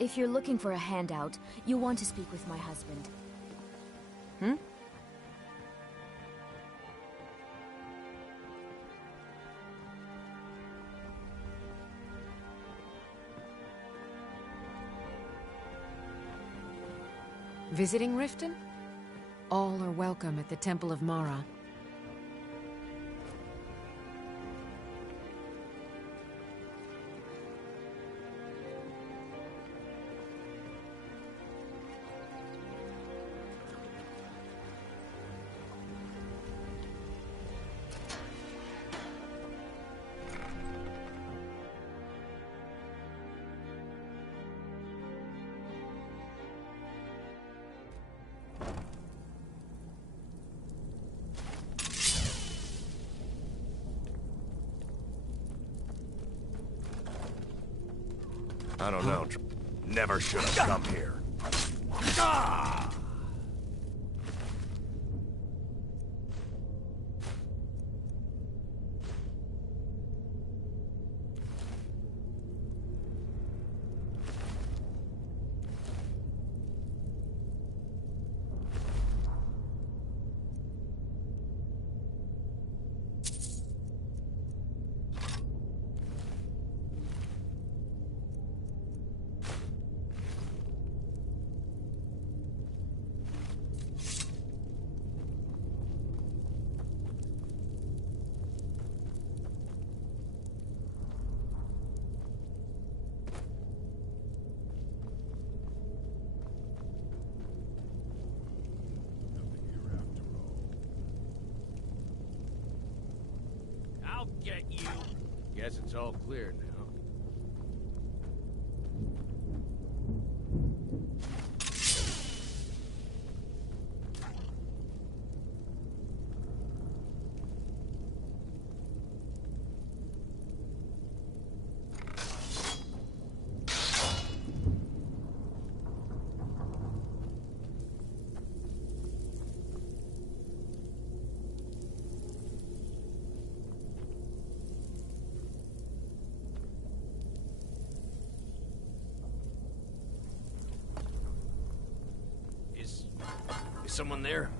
If you're looking for a handout, you'll want to speak with my husband. Hmm? Visiting Riften? All are welcome at the Temple of Mara. I don't know. Never should have come here. Ah! I'll get you. Guess it's all clear now. Is someone there?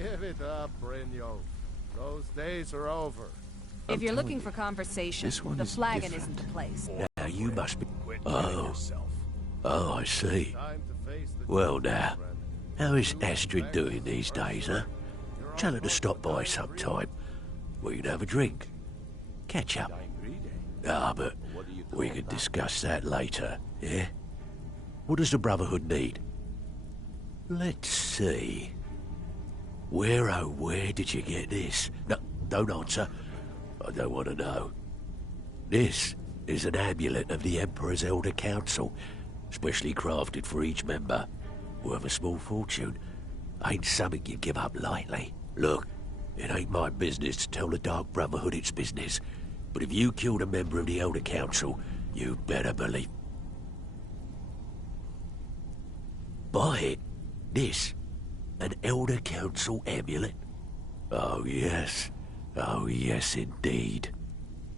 Give it up, Brynjolf. Those days are over. If you're looking for conversation, this one the is flagon different. isn't the place. Now you must be... Quit Oh. yourself. Oh, I see. Time to face the Well truth, now, friend. how is Astrid doing these days, huh? Tell her to stop by sometime. We can have a drink. Catch up. Ah, but we can discuss that later, yeah? What does the Brotherhood need? Let's see. Where, oh, where did you get this? No, don't answer. I don't want to know. This is an amulet of the Emperor's Elder Council, specially crafted for each member. Worth a small fortune. Ain't something you give up lightly. Look, it ain't my business to tell the Dark Brotherhood its business, but if you killed a member of the Elder Council, you better believe... Buy it. This. An Elder Council amulet. Oh, yes. Oh, yes, indeed.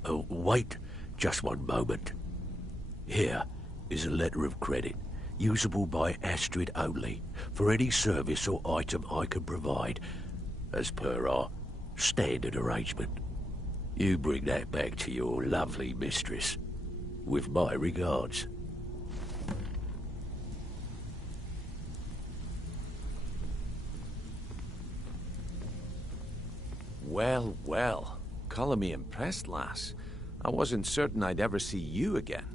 Oh, wait just one moment. Here is a letter of credit, usable by Astrid only, for any service or item I can provide, as per our standard arrangement. You bring that back to your lovely mistress, with my regards. Well, well. Call me impressed, lass. I wasn't certain I'd ever see you again.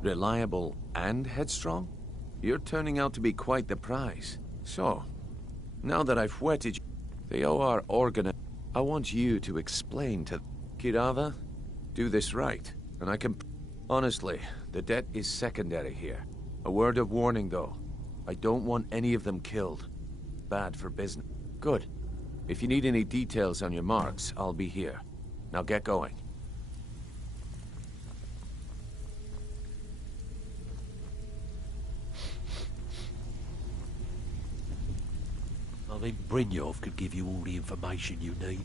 Reliable and headstrong? You're turning out to be quite the prize. So, now that I've whetted you, the OR organ, I want you to explain to Kirava, do this right, and I can... Honestly, the debt is secondary here. A word of warning, though. I don't want any of them killed. Bad for business. Good. If you need any details on your marks, I'll be here. Now get going. I think Brynjolf could give you all the information you need.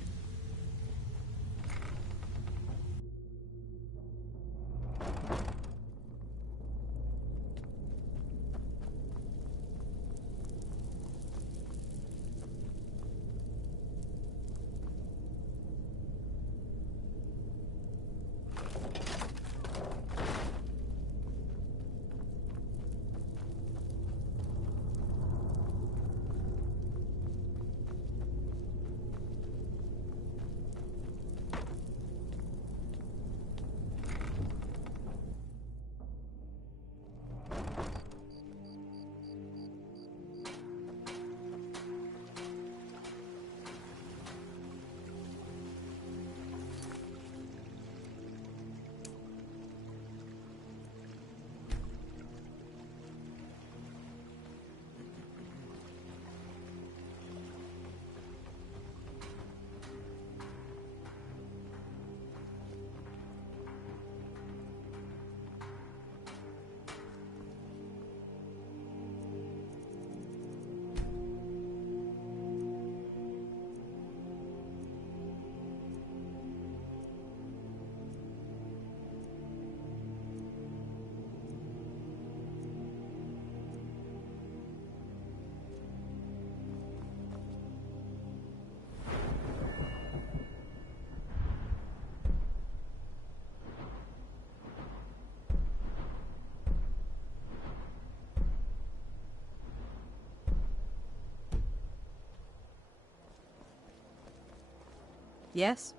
Yes?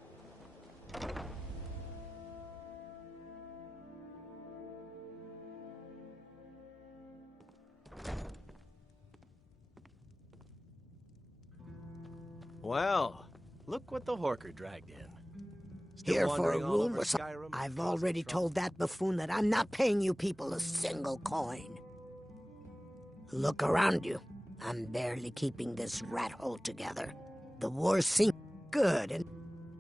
Well, look what the Horker dragged in. Still Here for a wandering all room over or something. Skyrim, I've causing already trouble. told that buffoon that I'm not paying you people a single coin. Look around you. I'm barely keeping this rat hole together. The war seems good, and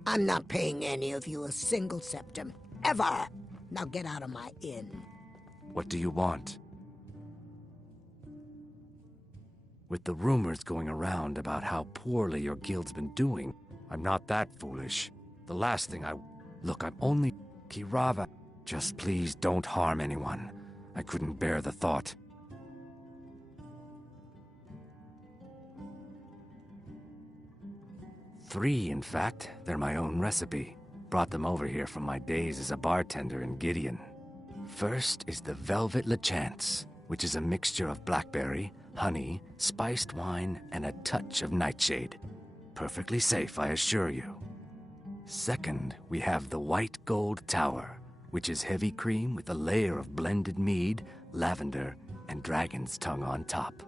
I'm not paying any of you a single septim. Ever! Now get out of my inn. What do you want? With the rumors going around about how poorly your guild's been doing, I'm not that foolish. The last thing I... Look, I'm only... Kirava. Just please don't harm anyone. I couldn't bear the thought. 3, in fact. They're my own recipe. Brought them over here from my days as a bartender in Gideon. First is the Velvet LeChance, which is a mixture of blackberry, honey, spiced wine, and a touch of nightshade. Perfectly safe, I assure you. Second, we have the White Gold Tower, which is heavy cream with a layer of blended mead, lavender, and dragon's tongue on top.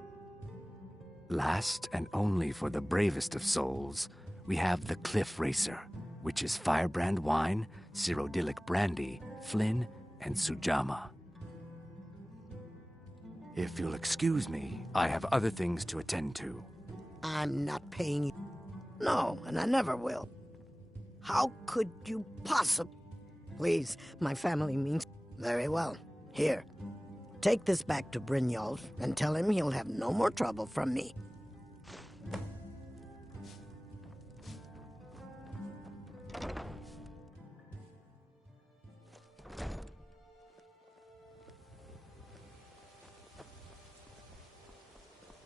Last, and only for the bravest of souls, we have the Cliff Racer, which is firebrand wine, Cyrodiilic brandy, Flynn, and Sujama. If you'll excuse me, I have other things to attend to. I'm not paying you. No, and I never will. How could you possibly? Please, my family means very well. Here, take this back to Brynjolf and tell him he'll have no more trouble from me.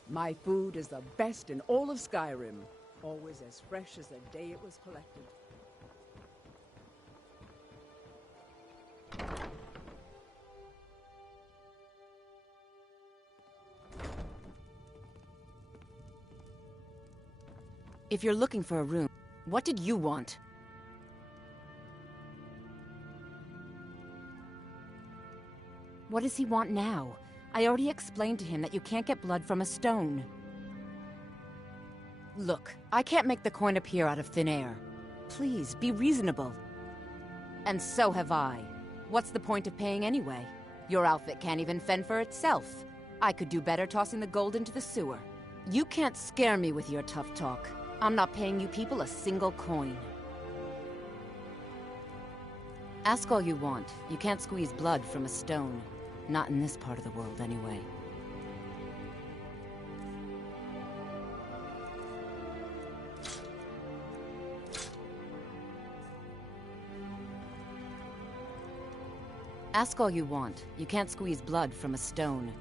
My food is the best in all of Skyrim. Always as fresh as the day it was collected. If you're looking for a room, what did you want? What does he want now? I already explained to him that you can't get blood from a stone. Look, I can't make the coin appear out of thin air. Please, be reasonable. And so have I. What's the point of paying anyway? Your outfit can't even fend for itself. I could do better tossing the gold into the sewer. You can't scare me with your tough talk. I'm not paying you people a single coin. Ask all you want. You can't squeeze blood from a stone. Not in this part of the world, anyway. Ask all you want. You can't squeeze blood from a stone.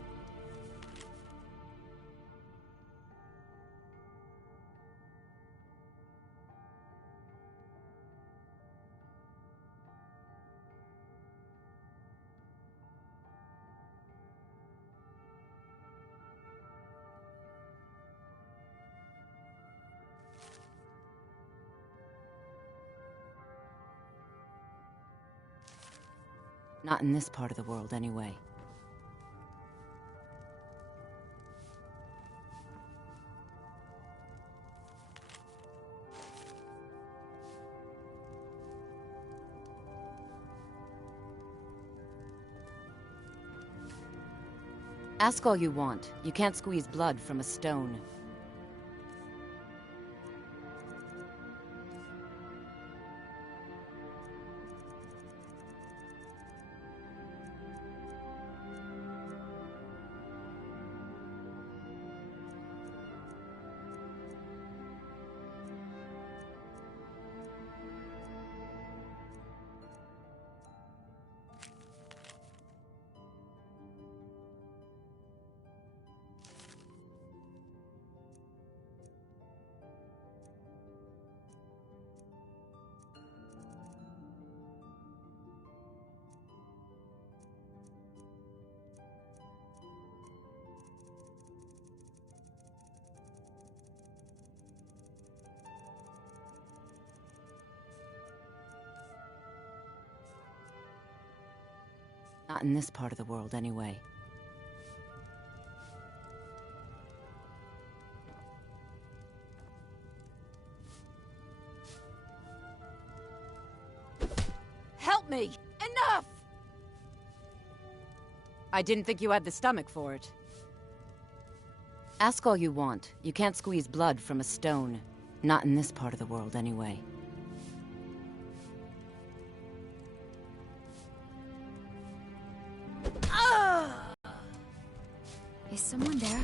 Not in this part of the world, anyway. Ask all you want. You can't squeeze blood from a stone. Not in this part of the world, anyway. Help me! Enough! I didn't think you had the stomach for it. Ask all you want. You can't squeeze blood from a stone. Not in this part of the world, anyway. Is someone there?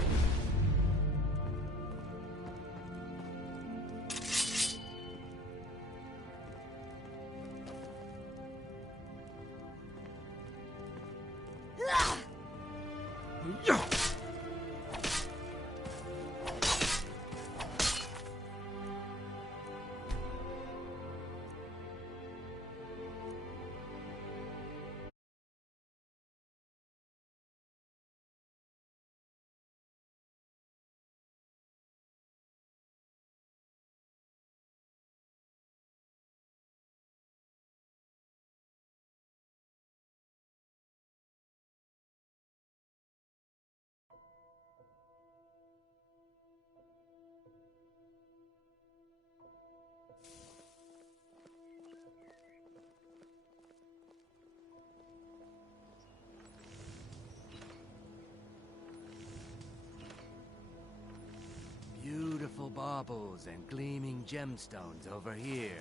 Beautiful baubles and gleaming gemstones over here.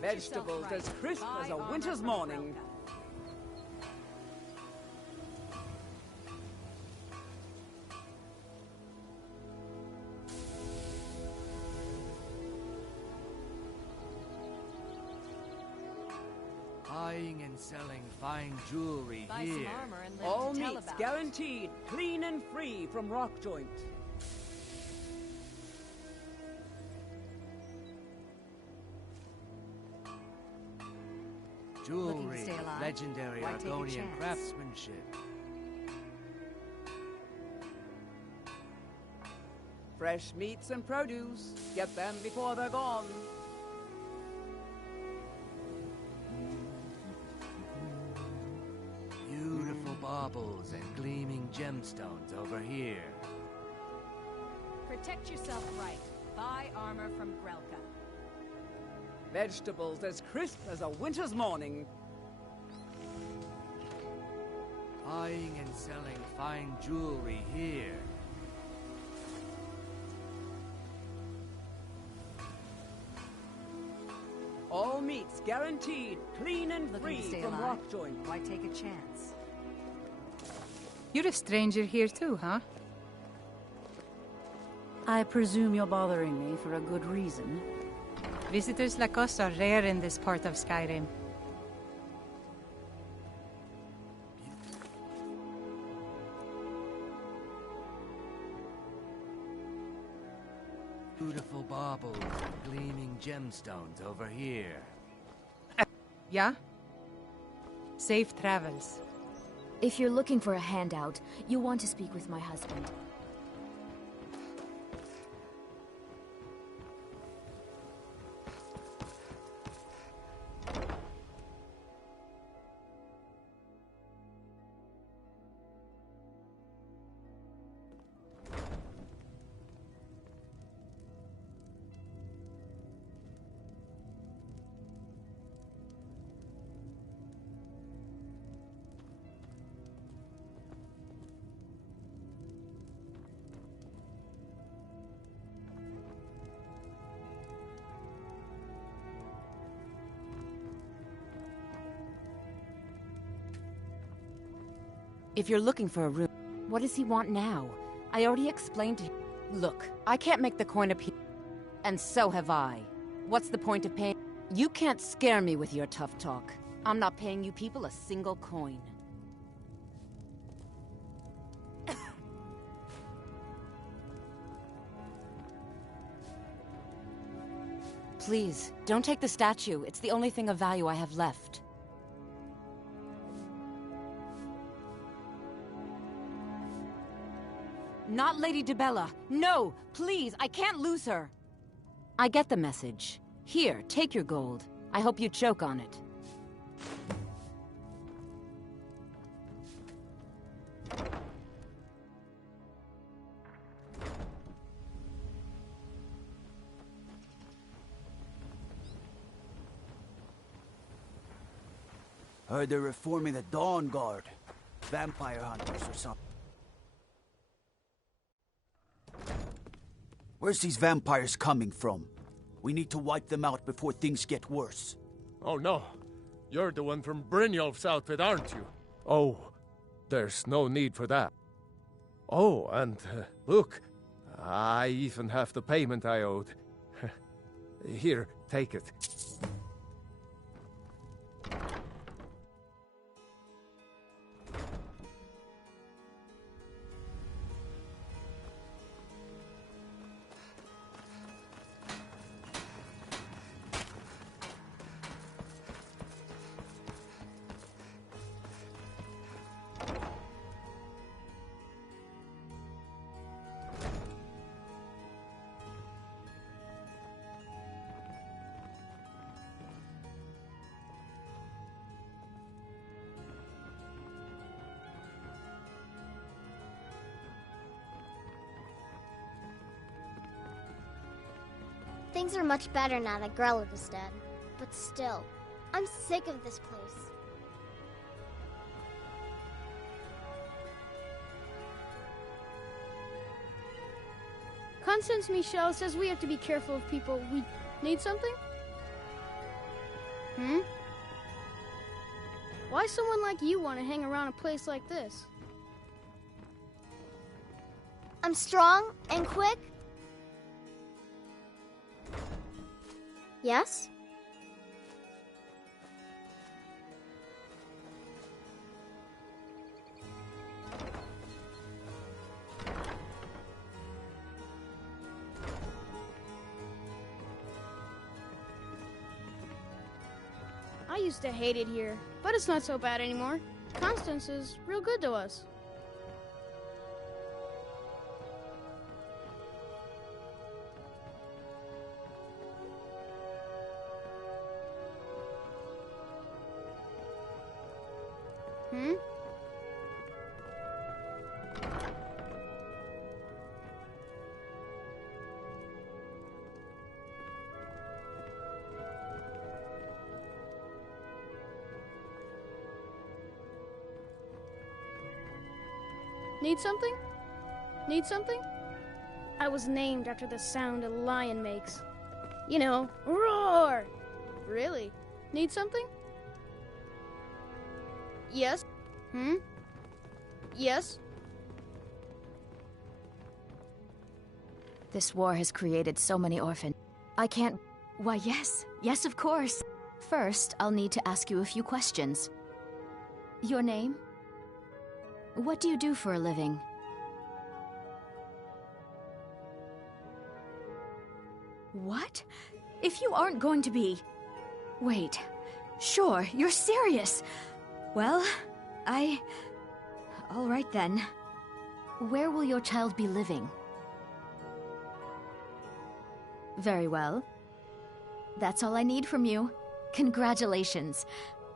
Vegetables as crisp as a winter's morning. Buying and selling fine jewelry Buy here. some armor and live All to tell meats about guaranteed, clean and free from rock joint. Jewelry, stay alive? legendary Why take a Argonian chance? craftsmanship. Fresh meats and produce. Get them before they're gone. Beautiful baubles and gleaming gemstones over here. Protect yourself right. Buy armor from Grelka. Vegetables as crisp as a winter's morning. Buying and selling fine jewelry here. All meats guaranteed, clean and Looking free to stay from alive? rock joint. Why take a chance? You're a stranger here too, huh? I presume you're bothering me for a good reason. Visitors like us are rare in this part of Skyrim. Beautiful baubles and gleaming gemstones over here. Yeah? Safe travels. If you're looking for a handout, you'll want to speak with my husband. If you're looking for a room, what does he want now? I already explained to him. Look, I can't make the coin appear. And so have I. What's the point of paying? You can't scare me with your tough talk. I'm not paying you people a single coin. Please, don't take the statue. It's the only thing of value I have left. Not Lady DeBella. No, please, I can't lose her. I get the message. Here, take your gold. I hope you choke on it. Heard they're reforming the Dawn Guard. Vampire hunters or something. Where's these vampires coming from? We need to wipe them out before things get worse. Oh no, you're the one from Brynjolf's outfit, aren't you? Oh, there's no need for that. Oh, and look, I even have the payment I owed. Here, take it. Things are much better now that Grelod is dead. But still, I'm sick of this place. Constance Michelle says we have to be careful of people. We need something? Why someone like you want to hang around a place like this? I'm strong and quick. Yes? I used to hate it here, but it's not so bad anymore. Constance is real good to us. Need something? Need something? I was named after the sound a lion makes. You know, roar! Really? Need something? Yes? Yes? This war has created so many orphans. I can't... Why, yes. Yes, of course. First, I'll need to ask you a few questions. Your name? What do you do for a living? What? If you aren't going to be... Wait. Sure, you're serious. Well, all right then. Where will your child be living? Very well. That's all I need from you. Congratulations.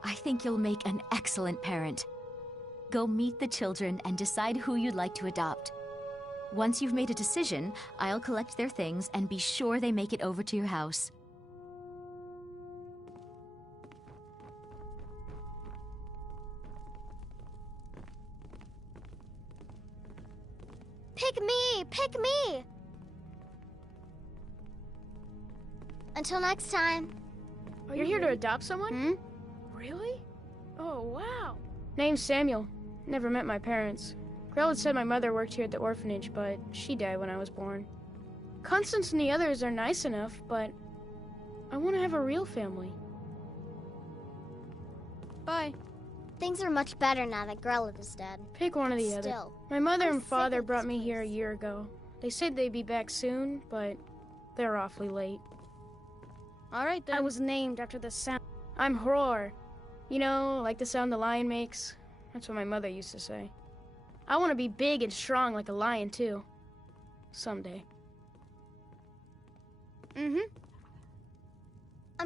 I think you'll make an excellent parent. Go meet the children and decide who you'd like to adopt. Once you've made a decision, I'll collect their things and be sure they make it over to your house. Pick me! Pick me! Until next time. You're here to adopt someone? Really? Oh, wow. Name's Samuel. Never met my parents. Grell had said my mother worked here at the orphanage, but she died when I was born. Constance and the others are nice enough, but I want to have a real family. Bye. Things are much better now that Grell is dead. Pick one or the other. Still, My mother I'm and father sick of brought this me here a place. year ago. They said they'd be back soon, but they're awfully late. All right, then. I was named after the sound. I'm Hror. You know, like the sound the lion makes. That's what my mother used to say. I want to be big and strong like a lion, too. Someday. I'm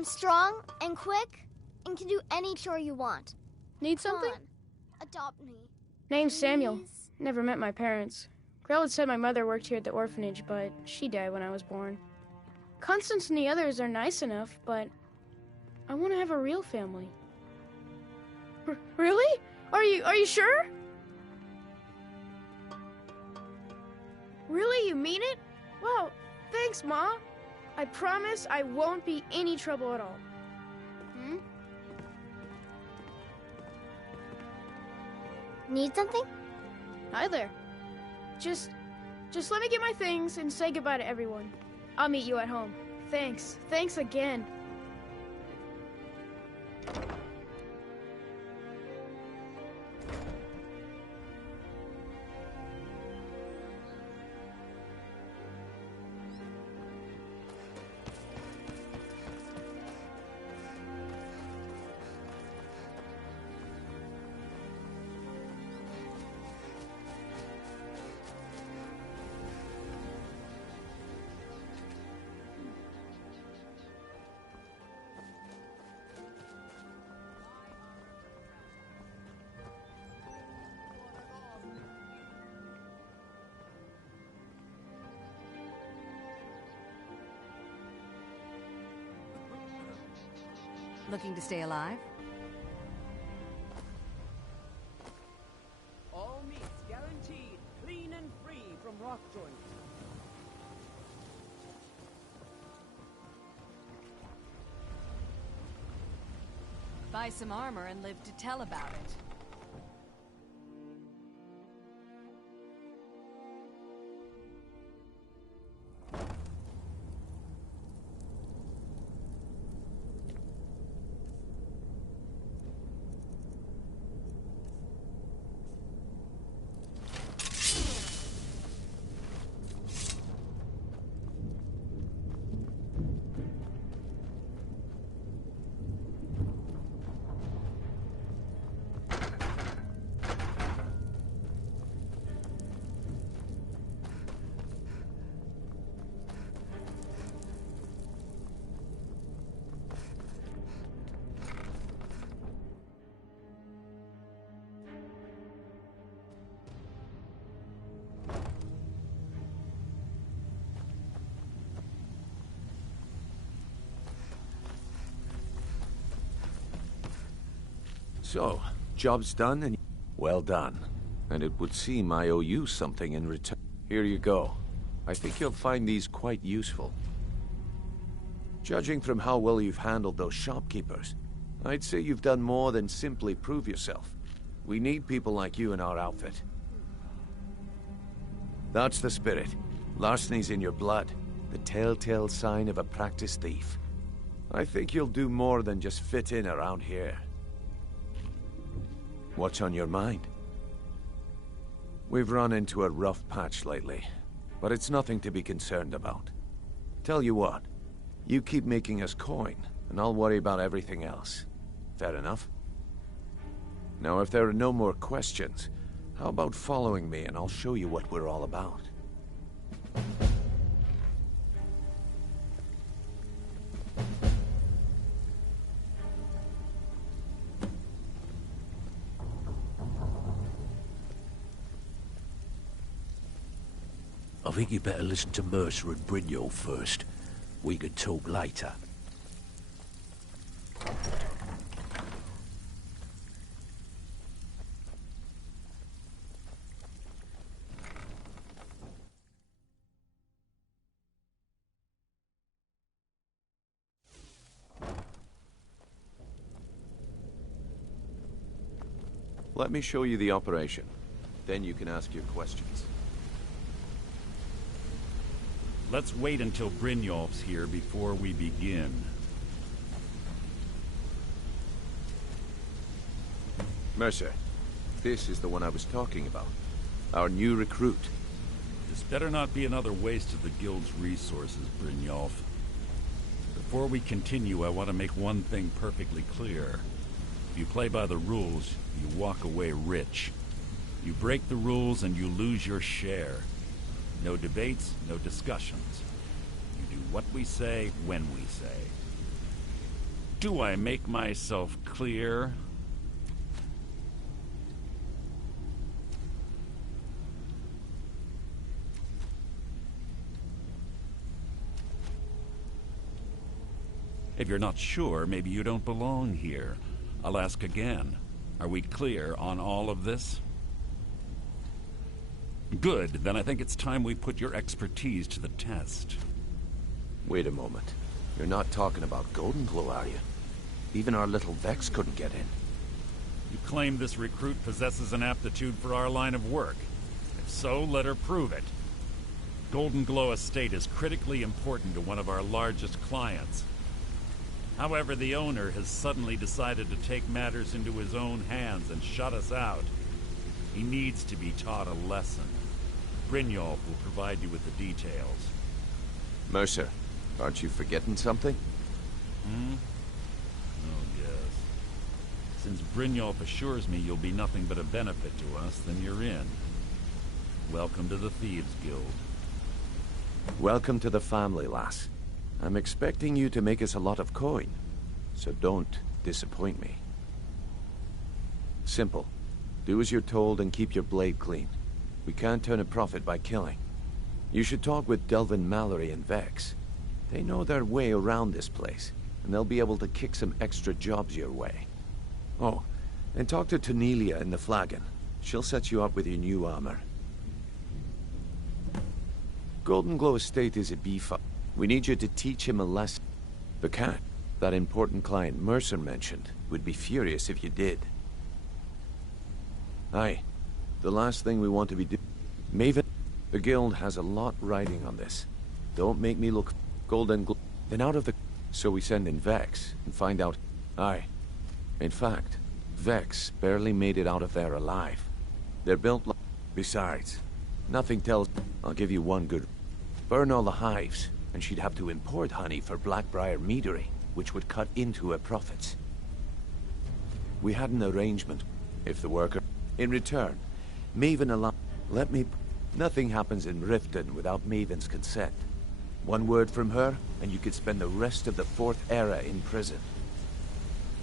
strong and quick and can do any chore you want. Need something? Come on, adopt me. Name's Samuel. Please? Never met my parents. Grell had said my mother worked here at the orphanage, but she died when I was born. Constance and the others are nice enough, but I want to have a real family. Really? Are you sure? Really? You mean it? Wow, thanks, Ma. I promise I won't be any trouble at all. Need something? Hi there. Just let me get my things and say goodbye to everyone. I'll meet you at home. Thanks. Thanks again. Looking to stay alive? All meats guaranteed, clean and free from rock joints. Buy some armor and live to tell about it. So, job's done and well done. And it would seem I owe you something in return. Here you go. I think you'll find these quite useful. Judging from how well you've handled those shopkeepers, I'd say you've done more than simply prove yourself. We need people like you in our outfit. That's the spirit. Larceny's in your blood. The telltale sign of a practiced thief. I think you'll do more than just fit in around here. What's on your mind? We've run into a rough patch lately, but it's nothing to be concerned about. Tell you what, you keep making us coin, and I'll worry about everything else. Fair enough? Now, if there are no more questions, how about following me and I'll show you what we're all about? I think you better listen to Mercer and Brynjolf first. We can talk later. Let me show you the operation. Then you can ask your questions. Let's wait until Brynjolf's here before we begin. Mercer, this is the one I was talking about. Our new recruit. This better not be another waste of the Guild's resources, Brynjolf. Before we continue, I want to make one thing perfectly clear. If you play by the rules, you walk away rich. You break the rules and you lose your share. No debates, no discussions. You do what we say, when we say. Do I make myself clear? If you're not sure, maybe you don't belong here. I'll ask again. Are we clear on all of this? Good, then I think it's time we put your expertise to the test. Wait a moment. You're not talking about Golden Glow, are you? Even our little Vex couldn't get in. You claim this recruit possesses an aptitude for our line of work. If so, let her prove it. Golden Glow Estate is critically important to one of our largest clients. However, the owner has suddenly decided to take matters into his own hands and shut us out. He needs to be taught a lesson. Brynjolf will provide you with the details. Mercer, aren't you forgetting something? Oh, yes. Since Brynjolf assures me you'll be nothing but a benefit to us, then you're in. Welcome to the Thieves Guild. Welcome to the family, lass. I'm expecting you to make us a lot of coin, so don't disappoint me. Simple. Do as you're told and keep your blade clean. We can't turn a profit by killing. You should talk with Delvin Mallory and Vex. They know their way around this place, and they'll be able to kick some extra jobs your way. Oh, and talk to Tonelia in the Flagon. She'll set you up with your new armor. Golden Glow Estate is a beef up. We need you to teach him a lesson. The cat. That important client Mercer mentioned would be furious if you did. Aye. The last thing we want to be doing... Maven, the guild has a lot riding on this. Don't make me look golden then out of the... So we send in Vex and find out... Aye. In fact, Vex barely made it out of there alive. They're built like... Besides, nothing tells... I'll give you one good... Burn all the hives, and she'd have to import honey for Blackbriar meadery, which would cut into her profits. We had an arrangement. If the worker... In return, Maven allow... Let me... Nothing happens in Riften without Maven's consent. One word from her, and you could spend the rest of the Fourth Era in prison.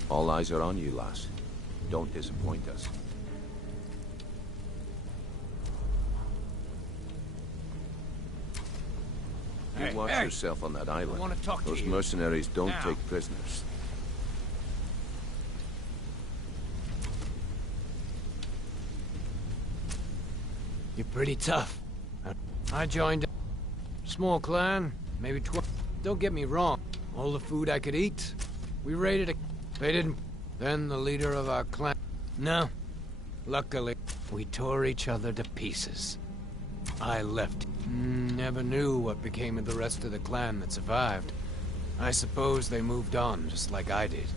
All eyes are on you, lass. Don't disappoint us. You watch yourself on that island. Those mercenaries don't take prisoners. You're pretty tough. I joined a small clan, maybe 12. Don't get me wrong. All the food I could eat. We raided a... They didn't... Then the leader of our clan... No. Luckily, we tore each other to pieces. I left. Never knew what became of the rest of the clan that survived. I suppose they moved on, just like I did.